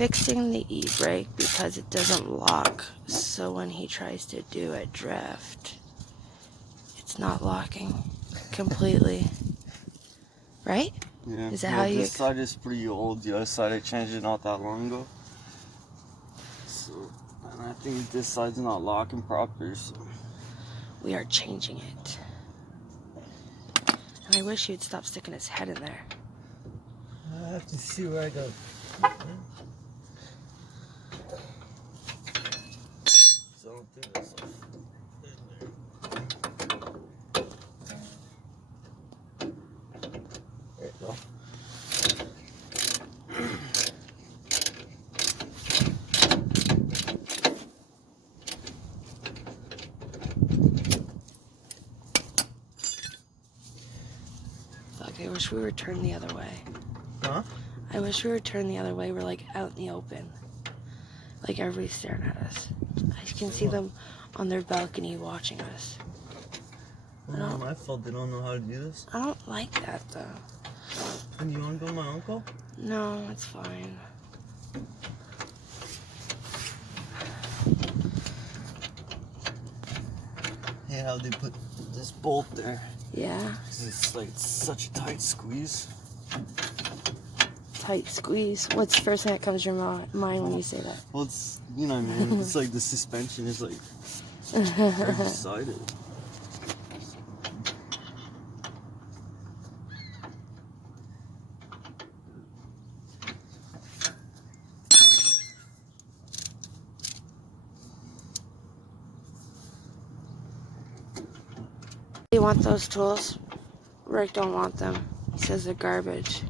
fixing the e-brake because it doesn't lock. So when he tries to do a drift, it's not locking completely. Right? Yeah. Is that how you... This side is pretty old. The other side I changed it not that long ago. So, and I think this side's not locking proper. So. We are changing it. And I wish he'd stop sticking his head in there. I have to see where I go. So I don't think that's in there. There you go. Fuck, I wish we were turned the other way. Huh? I wish we were turned the other way. We're like out in the open. Like everybody's staring at us. I can see them on their balcony watching us. It's not my fault they don't know how to do this. I don't like that though. And you want to go with my uncle? No, it's fine. Hey, how they put this bolt there? Yeah. It's like such a tight squeeze. Tight squeeze. What's the first thing that comes to your mind when you say that? Well, it's, you know what I mean? It's like the suspension is like very decided. You want those tools? Rick don't want them. He says they're garbage.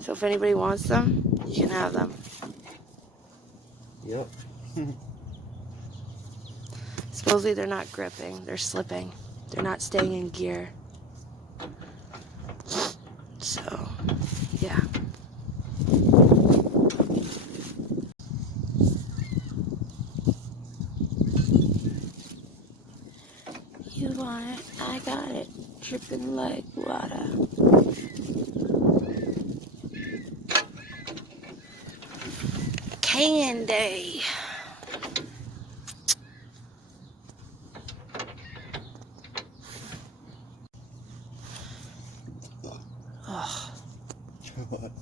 So if anybody wants them, you can have them. Yep. Supposedly they're not gripping, they're slipping. They're not staying in gear. So, yeah. You want it, I got it. Dripping like water. Candy. Oh. What?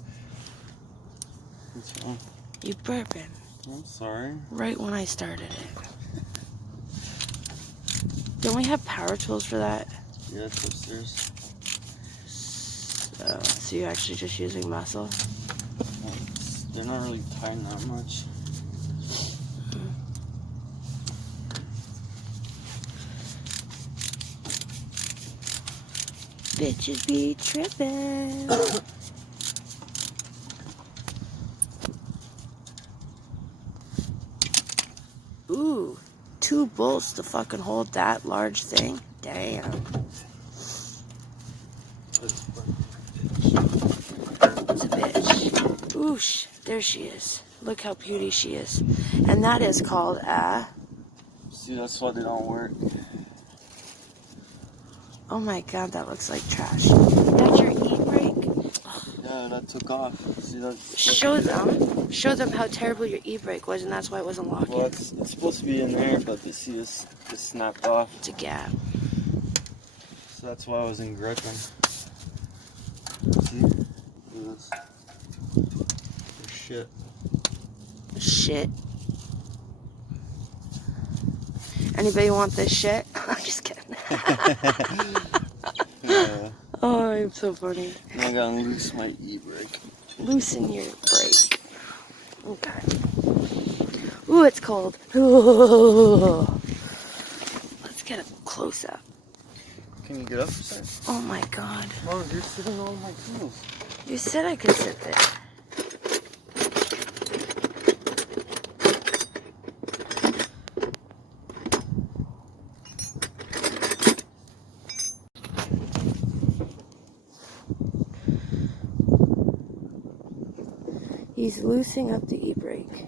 What's wrong? You burping. I'm sorry. Right when I started it. Don't we have power tools for that? Yeah, it's upstairs. So you're actually just using muscle? They're not really tighten that much. Bitches be tripping. Ooh, 2 bolts to fucking hold that large thing? Damn. It's a bitch. Oosh, there she is. Look how beauty she is. And that is called a... See, that's why they don't work. Oh my god, that looks like trash. That's your e-brake? Yeah, that took off. See, that's... Show them how terrible your e-brake was, and that's why it wasn't locking. Well, it's supposed to be in there, but you see this snapped off. It's a gap. So that's why I wasn't gripping. See? Look at this. Oh, shit. Shit. Anybody want this shit? I'm just kidding. Yeah. Oh, I'm so funny. Now I gotta loose my e-brake. Loosen your brake. Okay. Ooh, it's cold. Ooh. Let's get a close up. Can you get up a second? Oh my god. Mom, you're sitting on my tools. You said I could sit there. He's loosening up the e-brake.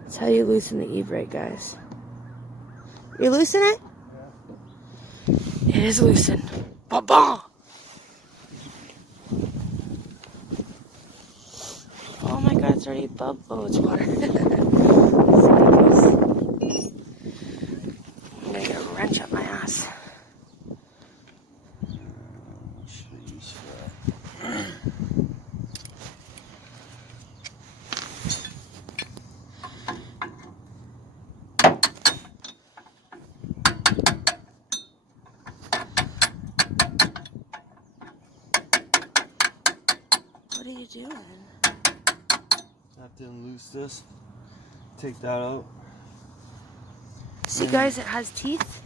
That's how you loosen the e-brake, guys. You loosen it? Yeah. It is loosened. Ba-ba! Oh my god, it's already above. Oh, it's water. I'm gonna get a wrench up my ass. What are you doing? I have to unloose this, take that out. See, guys, it has teeth.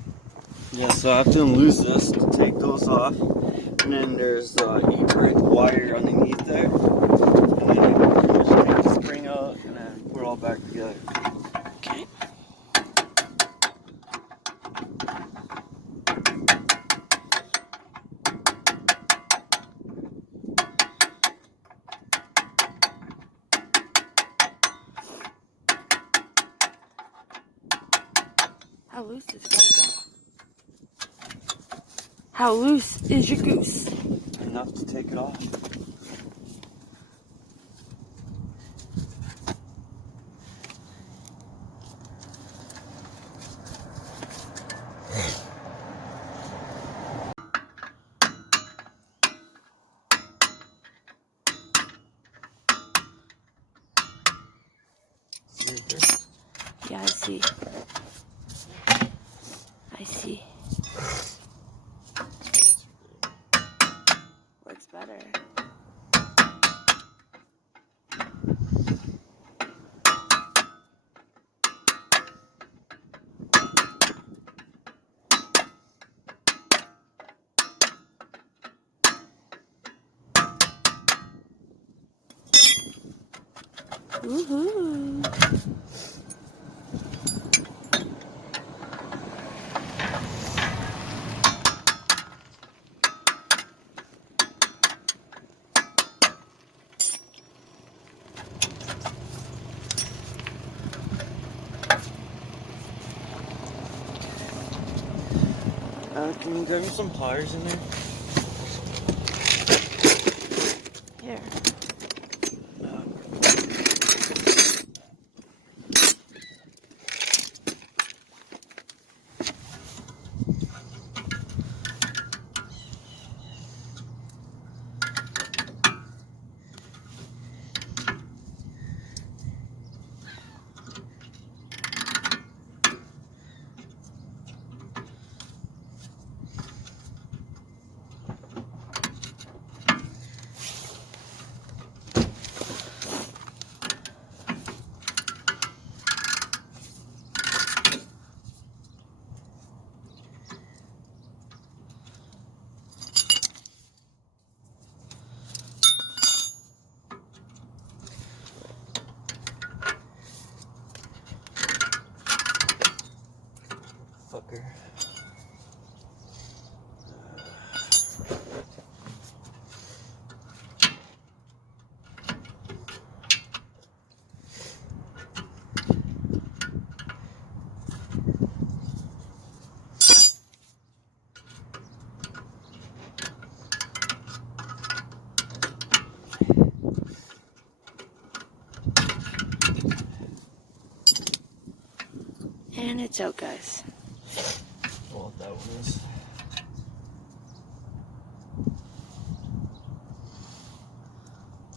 Yeah, so I have to unloose this to take those off. And then there's the ebrake wire underneath there. And then you just take the spring out and then put it all back together. Okay. How loose is it gonna go? How loose is your goose? Enough to take it off. See right there? Yeah, I see. I see. What's better? Woohoo! Can you get me some pliers in there? Here. Fucker. And it's out, guys. Well, that one is.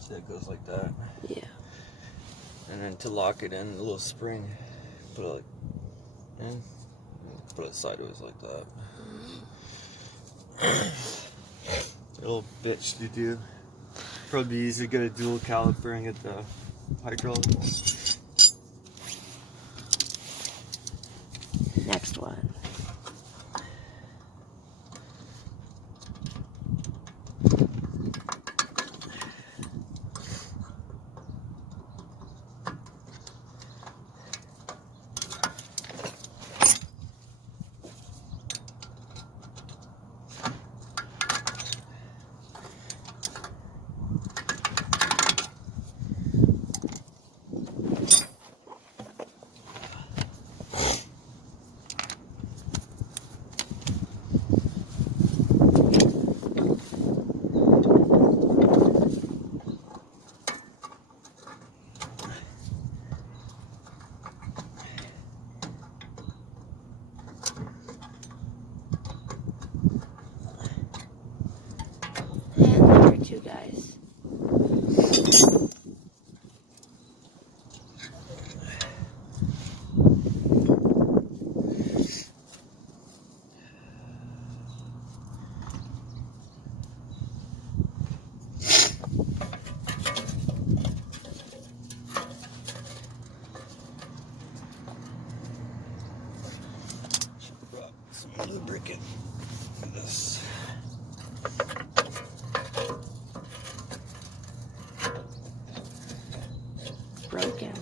See, it goes like that. Yeah. And then to lock it in, a little spring. Put it like in. Put it sideways like that. A little bitch to do. Probably easier to get a dual caliper and get the hydraulic one. Next one. you guys. Some lubricant for this. Broken.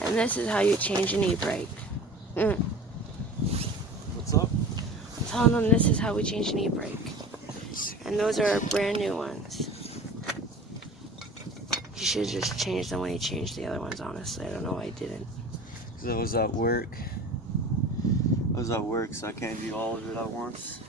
And this is how you change an e-brake. What's up? I'm telling them this is how we change an e-brake. And those are brand new ones. You should have just changed them when you changed the other ones, honestly. I don't know why I didn't. Cause I was at work. I was at work, so I can't do all of it at once.